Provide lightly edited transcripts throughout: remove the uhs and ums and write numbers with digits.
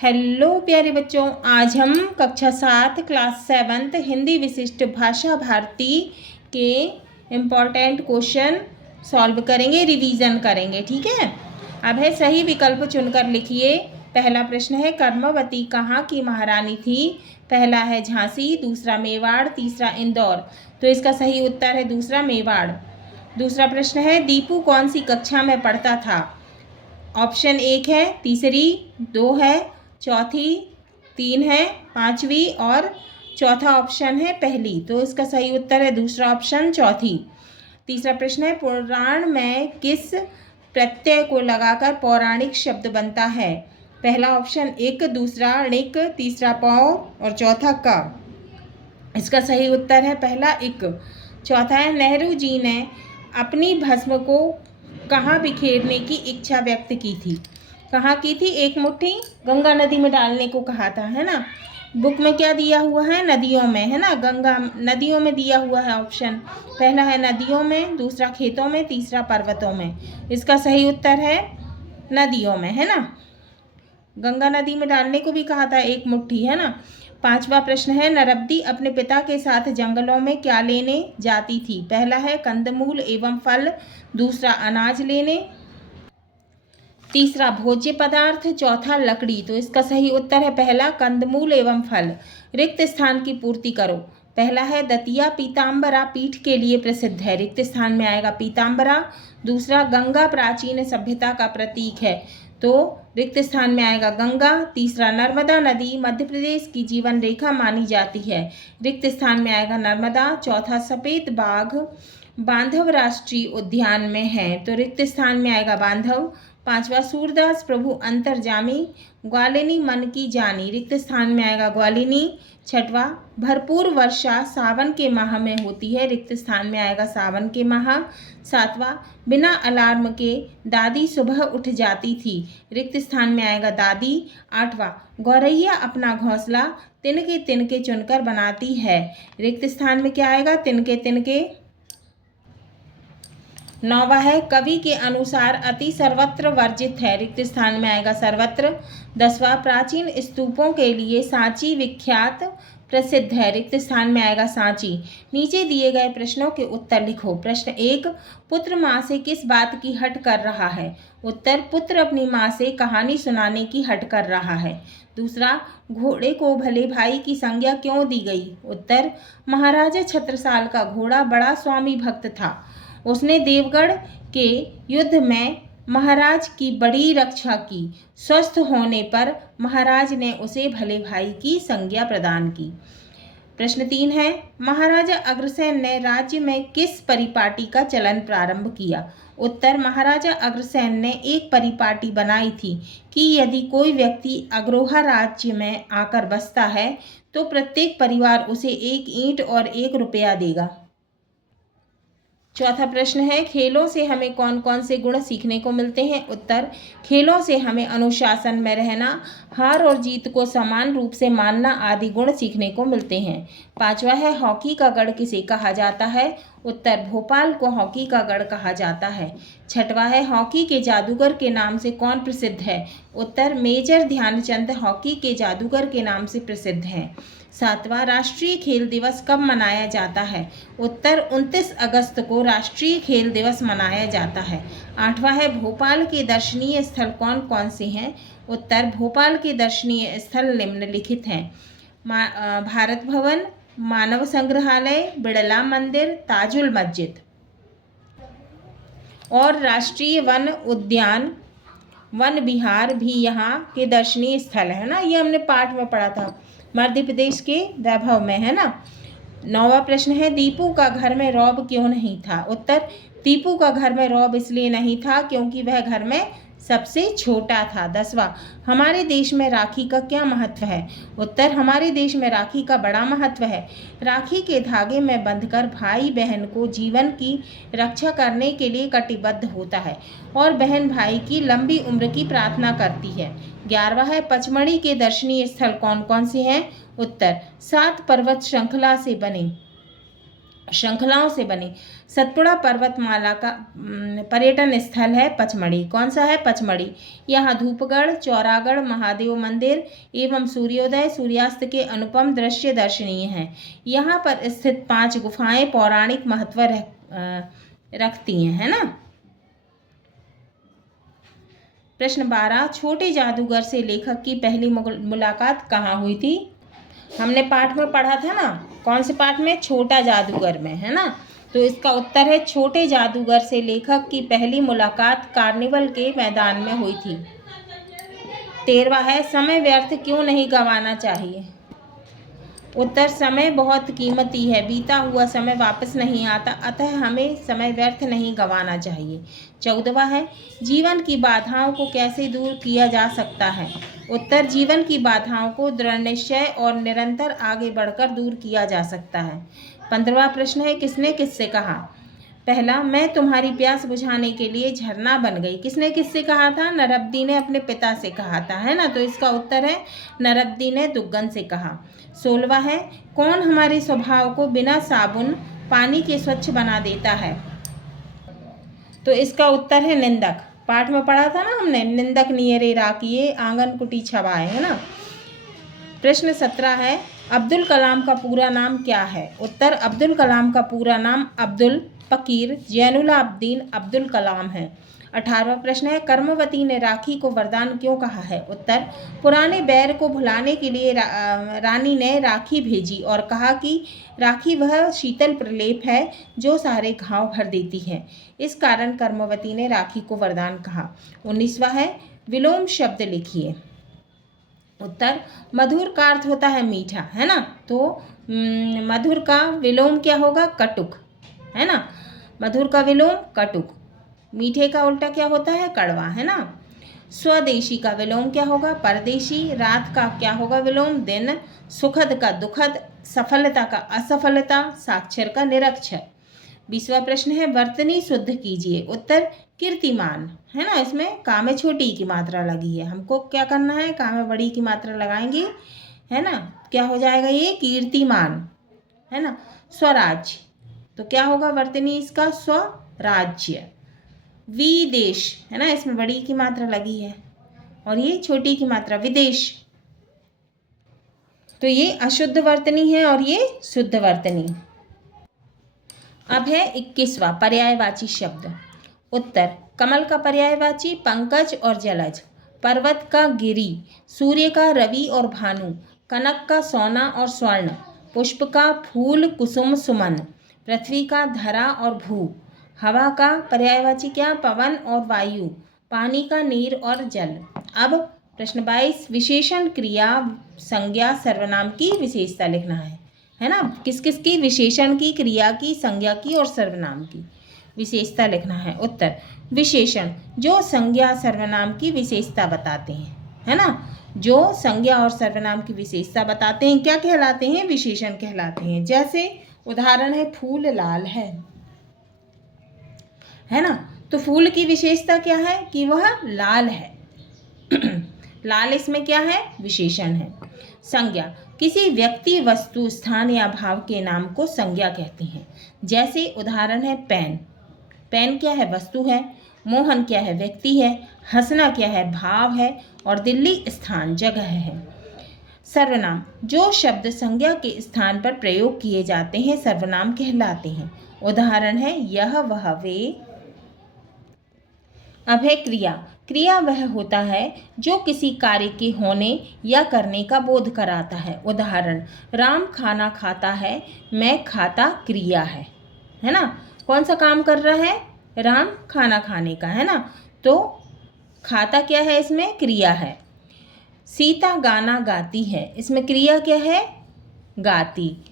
Hello प्यारे बच्चों, आज हम कक्षा 7 क्लास 7 हिंदी विशिष्ट भाषा भारती के इम्पॉर्टेंट क्वेश्चन सॉल्व करेंगे, रिवीजन करेंगे। ठीक है। अब है सही विकल्प चुनकर लिखिए। पहला प्रश्न है कर्मवती कहाँ की महारानी थी? पहला है झांसी, दूसरा मेवाड़, तीसरा इंदौर। तो इसका सही उत्तर है दूसरा मेवाड़। दूसरा प्रश्न है दीपू कौन सी कक्षा में पढ़ता था? ऑप्शन 1 है तीसरी, 2 है चौथी, 3 है पांचवी और चौथा ऑप्शन है पहली। तो इसका सही उत्तर है दूसरा ऑप्शन चौथी। तीसरा प्रश्न है पुराण में किस प्रत्यय को लगाकर पौराणिक शब्द बनता है? पहला ऑप्शन इक, दूसरा णिक, तीसरा पौ और चौथा का। इसका सही उत्तर है पहला इक। चौथा है नेहरू जी ने अपनी भस्म को कहाँ बिखेरने की इच्छा व्यक्त की थी? कहाँ की थी? एक मुट्ठी गंगा नदी में डालने को कहा था, है ना। बुक में क्या दिया हुआ है? नदियों में, है ना। गंगा नदियों में दिया हुआ है ऑप्शन। पहला है नदियों में, दूसरा खेतों में, तीसरा पर्वतों में। इसका सही उत्तर है नदियों में, है ना। गंगा नदी में डालने को भी कहा था एक मुट्ठी, है ना। पांचवा प्रश्न है नरब्दी अपने पिता के साथ जंगलों में क्या लेने जाती थी? पहला है कंदमूल एवं फल, दूसरा अनाज लेने, तीसरा भोज्य पदार्थ, चौथा लकड़ी। तो इसका सही उत्तर है पहला कंदमूल एवं फल। रिक्त स्थान की पूर्ति करो। पहला है दतिया पीताम्बरा पीठ के लिए प्रसिद्ध है। रिक्त स्थान में आएगा पीताम्बरा। दूसरा गंगा प्राचीन सभ्यता का प्रतीक है, तो रिक्त स्थान में आएगा गंगा। तीसरा नर्मदा नदी मध्य प्रदेश की जीवन रेखा मानी जाती है। रिक्त स्थान में आएगा नर्मदा। चौथा सफेद बाघ बांधव राष्ट्रीय उद्यान में है, तो रिक्त स्थान में आएगा बांधव। पांचवा सूरदास प्रभु अंतर्जामी ग्वालिनी मन की जानी। रिक्त स्थान में आएगा ग्वालिनी। छठवा भरपूर वर्षा सावन के माह में होती है। रिक्त स्थान में आएगा सावन के माह। सातवां बिना अलार्म के दादी सुबह उठ जाती थी। रिक्त स्थान में आएगा दादी। आठवां गौरैया अपना घोंसला तिनके तिनके चुनकर बनाती है। रिक्त स्थान में क्या आएगा? तिनके तिनके। नौवा है कवि के अनुसार अति सर्वत्र वर्जित है। रिक्त स्थान में आएगा सर्वत्र। 10वां प्राचीन स्तूपों के लिए सांची विख्यात प्रसिद्ध है। रिक्त स्थान में आएगा सांची। नीचे दिए गए प्रश्नों के उत्तर लिखो। प्रश्न 1 पुत्र माँ से किस बात की हट कर रहा है? उत्तर पुत्र अपनी माँ से कहानी सुनाने की हट कर रहा है। दूसरा घोड़े को भले भाई की संज्ञा क्यों दी गई? उत्तर महाराजा छत्रसाल का घोड़ा बड़ा स्वामी भक्त था। उसने देवगढ़ के युद्ध में महाराज की बड़ी रक्षा की। स्वस्थ होने पर महाराज ने उसे भले भाई की संज्ञा प्रदान की। प्रश्न 3 है महाराजा अग्रसेन ने राज्य में किस परिपाटी का चलन प्रारंभ किया? उत्तर महाराजा अग्रसेन ने एक परिपाटी बनाई थी कि यदि कोई व्यक्ति अग्रोहा राज्य में आकर बसता है तो प्रत्येक परिवार उसे 1 ईंट और 1 रुपया देगा। चौथा प्रश्न है खेलों से हमें कौन कौन से गुण सीखने को मिलते हैं? उत्तर खेलों से हमें अनुशासन में रहना, हार और जीत को समान रूप से मानना आदि गुण सीखने को मिलते हैं। पांचवा है हॉकी का गढ़ किसे कहा जाता है? उत्तर भोपाल को हॉकी का गढ़ कहा जाता है। छठवा है हॉकी के जादूगर के नाम से कौन प्रसिद्ध है? उत्तर मेजर ध्यानचंद हॉकी के जादूगर के नाम से प्रसिद्ध हैं। सातवां राष्ट्रीय खेल दिवस कब मनाया जाता है? उत्तर 29 अगस्त को राष्ट्रीय खेल दिवस मनाया जाता है। आठवां है भोपाल के दर्शनीय स्थल कौन कौन से हैं? उत्तर भोपाल के दर्शनीय स्थल निम्नलिखित हैं। भारत भवन, मानव संग्रहालय, बिड़ला मंदिर, ताजुल मस्जिद। और राष्ट्रीय वन उद्यान वन विहार भी यहाँ के दर्शनीय स्थल है ना। ये हमने पाठ में पढ़ा था, मध्य प्रदेश के वैभव में, है ना। 9वां प्रश्न है दीपू का घर में रौब क्यों नहीं था? उत्तर दीपू का घर में रौब इसलिए नहीं था क्योंकि वह घर में सबसे छोटा था। 10वां हमारे देश में राखी का क्या महत्व है? उत्तर हमारे देश में राखी का बड़ा महत्व है। राखी के धागे में बंधकर भाई बहन को जीवन की रक्षा करने के लिए कटिबद्ध होता है और बहन भाई की लंबी उम्र की प्रार्थना करती है। 11वां है पचमढ़ी के दर्शनीय स्थल कौन कौन से हैं? उत्तर 7 पर्वत श्रृंखला से बने श्रृंखलाओं से बनी। सतपुड़ा पर्वतमाला का पर्यटन स्थल है पचमढ़ी। कौन सा है? पचमढ़ी। यहाँ धूपगढ़, चौरागढ़ महादेव मंदिर एवं सूर्योदय सूर्यास्त के अनुपम दृश्य दर्शनीय हैं। यहाँ पर स्थित 5 गुफाएं पौराणिक महत्व रखती हैं, है ना। प्रश्न 12, छोटे जादूगर से लेखक की पहली मुलाकात कहाँ हुई थी? हमने पाठ में पढ़ा था ना, कौन से पाठ में? छोटा जादूगर में, है ना। तो इसका उत्तर है छोटे जादूगर से लेखक की पहली मुलाकात कार्निवल के मैदान में हुई थी। 13वां है, समय व्यर्थ क्यों नहीं गंवाना चाहिए? उत्तर, समय बहुत कीमती है, बीता हुआ समय वापस नहीं आता, अतः हमें समय व्यर्थ नहीं गंवाना चाहिए। 14वां है, जीवन की बाधाओं को कैसे दूर किया जा सकता है? उत्तर, जीवन की बाधाओं को दृढ़ निश्चय और निरंतर आगे बढ़कर दूर किया जा सकता है। 15वां प्रश्न है, किसने किससे कहा? पहला, मैं तुम्हारी प्यास बुझाने के लिए झरना बन गई। किसने किससे कहा था? नरब्दी ने अपने पिता से कहा था, है ना। तो इसका उत्तर है नरब्दी ने दुग्गन से कहा। 16वां है, कौन हमारे स्वभाव को बिना साबुन पानी के स्वच्छ बना देता है? तो इसका उत्तर है निंदक। पाठ में पढ़ा था ना हमने, निंदक नियरे राखिए आंगन कुटी छवाए, है ना। प्रश्न 17 है, अब्दुल कलाम का पूरा नाम क्या है? उत्तर, अब्दुल कलाम का पूरा नाम अब्दुल फकीर जैनुलाब्दीन अब्दुल कलाम है। 18वां प्रश्न है, कर्मवती ने राखी को वरदान क्यों कहा है? उत्तर, पुराने बैर को भुलाने के लिए रानी ने राखी भेजी और कहा कि राखी वह शीतल प्रलेप है जो सारे घाव भर देती है। इस कारण कर्मवती ने राखी को वरदान कहा। 19वां है, विलोम शब्द लिखिए। उत्तर, मधुर का अर्थ होता है मीठा, है ना। तो मधुर का विलोम क्या होगा? कटुक, है ना। मधुर का विलोम कटुक। मीठे का उल्टा क्या होता है? कड़वा, है ना। स्वदेशी का विलोम क्या होगा? परदेशी। रात का क्या होगा विलोम? दिन। सुखद का दुखद। सफलता का असफलता। साक्षर का निरक्षर। 20वां प्रश्न है, वर्तनी शुद्ध कीजिए। उत्तर, कीर्तिमान, है ना। इसमें का में छोटी की मात्रा लगी है, हमको क्या करना है? का में बड़ी की मात्रा लगाएंगे, है ना। क्या हो जाएगा ये? कीर्तिमान, है ना। स्वराज्य, तो क्या होगा वर्तनी इसका? स्वराज्य। विदेश, है ना, इसमें बड़ी की मात्रा लगी है और ये छोटी की मात्रा विदेश। तो ये अशुद्ध वर्तनी है और ये शुद्ध वर्तनी। अब है 21वां पर्यायवाची शब्द। उत्तर, कमल का पर्यायवाची पंकज और जलज। पर्वत का गिरि। सूर्य का रवि और भानु। कनक का सोना और स्वर्ण। पुष्प का फूल कुसुम सुमन। पृथ्वी का धरा और भू। हवा का पर्यायवाची क्या? पवन और वायु। पानी का नीर और जल। अब प्रश्न 22, विशेषण क्रिया संज्ञा सर्वनाम की विशेषता लिखना है ना। किस किस की? विशेषण की, क्रिया की, संज्ञा की और सर्वनाम की विशेषता लिखना है। उत्तर, विशेषण जो संज्ञा सर्वनाम की विशेषता बताते हैं, है ना। जो संज्ञा और सर्वनाम की विशेषता बताते हैं क्या कहलाते हैं? विशेषण कहलाते हैं। जैसे उदाहरण है, फूल लाल है ना। तो फूल की विशेषता क्या है? कि वह लाल है। लाल इसमें क्या है? विशेषण है। संज्ञा, किसी व्यक्ति, वस्तु, स्थान या भाव के नाम को संज्ञा कहते हैं। जैसे उदाहरण है, पेन। पेन क्या है? वस्तु है। मोहन क्या है? व्यक्ति है। हंसना क्या है? भाव है। और दिल्ली स्थान, जगह है। सर्वनाम, जो शब्द संज्ञा के स्थान पर प्रयोग किए जाते हैं सर्वनाम कहलाते हैं। उदाहरण है, यह, वह, वे। अब है क्रिया। क्रिया वह होता है जो किसी कार्य के होने या करने का बोध कराता है। उदाहरण, राम खाना खाता है, मैं खाता क्रिया है ना। कौन सा काम कर रहा है? राम खाना खाने का, है ना। तो खाता क्या है? इसमें क्रिया है। सीता गाना गाती है, इसमें क्रिया क्या है? गाती।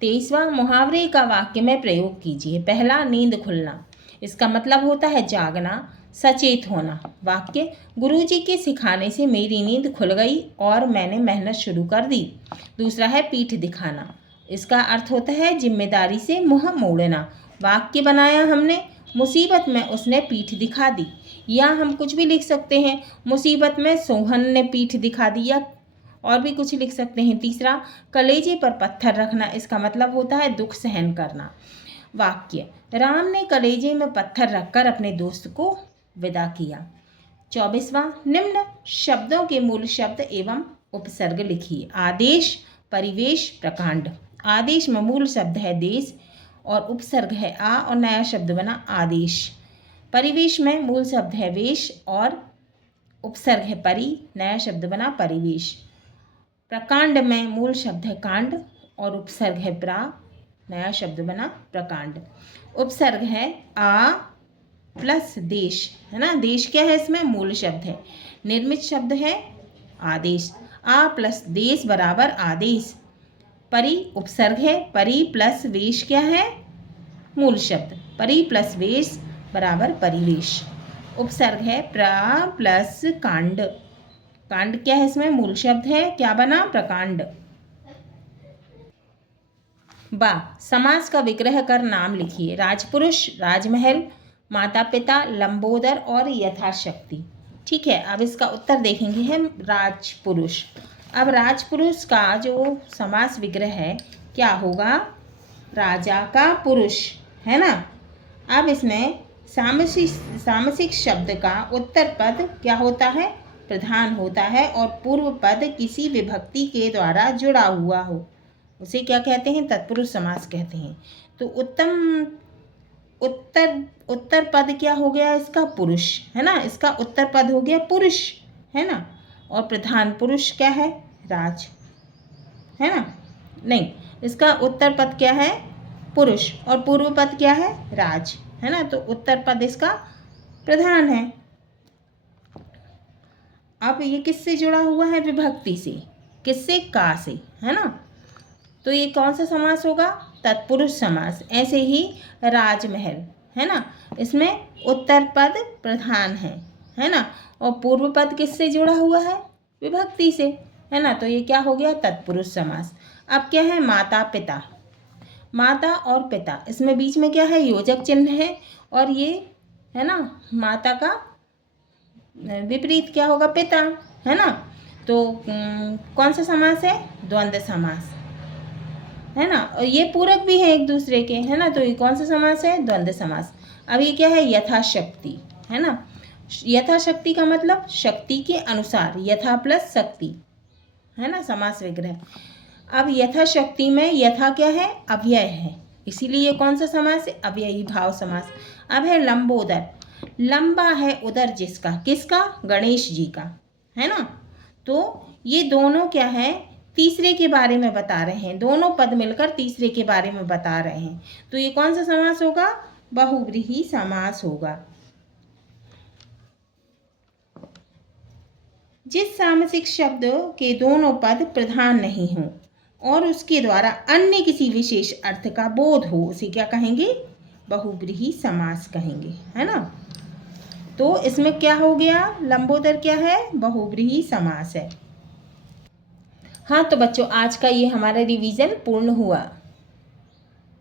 23वां, मुहावरे का वाक्य में प्रयोग कीजिए। पहला, नींद खुलना। इसका मतलब होता है जागना, सचेत होना। वाक्य, गुरुजी के सिखाने से मेरी नींद खुल गई और मैंने मेहनत शुरू कर दी। दूसरा है पीठ दिखाना। इसका अर्थ होता है जिम्मेदारी से मुंह मोड़ना। वाक्य बनाया हमने, मुसीबत में उसने पीठ दिखा दी। या हम कुछ भी लिख सकते हैं, मुसीबत में सोहन ने पीठ दिखा दिया और भी कुछ लिख सकते हैं। तीसरा, कलेजे पर पत्थर रखना, इसका मतलब होता है दुख सहन करना। वाक्य, राम ने कलेजे में पत्थर रखकर अपने दोस्त को विदा किया। 24वां, निम्न शब्दों के मूल शब्द एवं उपसर्ग लिखिए। आदेश, परिवेश, प्रकांड। आदेश में मूल शब्द है देश और उपसर्ग है आ और नया शब्द बना आदेश। परिवेश में मूल शब्द है वेश और उपसर्ग है परि, नया शब्द बना परिवेश। प्रकांड में मूल शब्द है कांड और उपसर्ग है प्रा, नया शब्द बना प्रकांड। उपसर्ग है आ प्लस देश, है ना। देश क्या है, इसमें मूल शब्द है। निर्मित शब्द है आदेश। आ प्लस देश बराबर आदेश। परि उपसर्ग है, परि प्लस वेश क्या है, मूल शब्द। परि प्लस वेश बराबर परिवेश। उपसर्ग है प्रा प्लस कांड। कांड क्या है, इसमें मूल शब्द है, क्या बना, प्रकांड। बा, समास का विग्रह कर नाम लिखिए। राजपुरुष, राजमहल, माता पिता, लंबोदर और यथाशक्ति। ठीक है, अब इसका उत्तर देखेंगे हम। राजपुरुष। अब राजपुरुष का जो समास विग्रह है क्या होगा, राजा का पुरुष, है ना। अब इसमें सामसिक शब्द का उत्तर पद क्या होता है, प्रधान होता है और पूर्व पद किसी विभक्ति के द्वारा जुड़ा हुआ हो, उसे क्या कहते हैं, तत्पुरुष समास कहते हैं। तो उत्तर पद क्या हो गया इसका, पुरुष, है ना। इसका उत्तर पद हो गया पुरुष, है ना। और प्रधान पुरुष क्या है, राज, है ना। नहीं, इसका उत्तर पद क्या है, पुरुष, और पूर्व पद क्या है, राज, है ना। तो उत्तर पद इसका प्रधान है। अब ये किससे जुड़ा हुआ है, विभक्ति से। किससे, का से, है ना। तो ये कौन सा समास होगा, तत्पुरुष समास। ऐसे ही राजमहल, है ना, इसमें उत्तर पद प्रधान है ना, और पूर्व पद किससे जुड़ा हुआ है, विभक्ति से, है ना। तो ये क्या हो गया, तत्पुरुष समास। अब क्या है, माता पिता। माता और पिता, इसमें बीच में क्या है, योजक चिन्ह है, और ये है ना माता का विपरीत क्या होगा, पिता, है ना। तो कौन सा समास है, द्वंद्व समास, है ना। और ये पूरक भी है एक दूसरे के, है ना। तो ये कौन सा समास है, द्वंद्व समास। अब ये क्या है, यथाशक्ति, है ना। यथाशक्ति का मतलब शक्ति के अनुसार, यथा प्लस शक्ति, है ना, समास विग्रह। अब यथाशक्ति में यथा क्या है, अव्यय है, इसीलिए कौन सा समास है, अव्ययी भाव समास। अब है लंबोदर। लंबा है उदर जिसका, किसका, गणेश जी का, है ना। तो ये दोनों क्या है, तीसरे के बारे में बता रहे हैं, दोनों पद मिलकर तीसरे के बारे में बता रहे हैं। तो ये कौन सा समास होगा, बहुव्रीहि समास होगा। जिस सामसिक शब्द के दोनों पद प्रधान नहीं हों और उसके द्वारा अन्य किसी विशेष अर्थ का बोध हो, उसे क्या कहेंगे, बहुव्रीहि समास कहेंगे, है ना। तो इसमें क्या हो गया, लंबोदर क्या है, बहुव्रीहि समास है। हाँ तो बच्चों, आज का ये हमारा रिवीजन पूर्ण हुआ।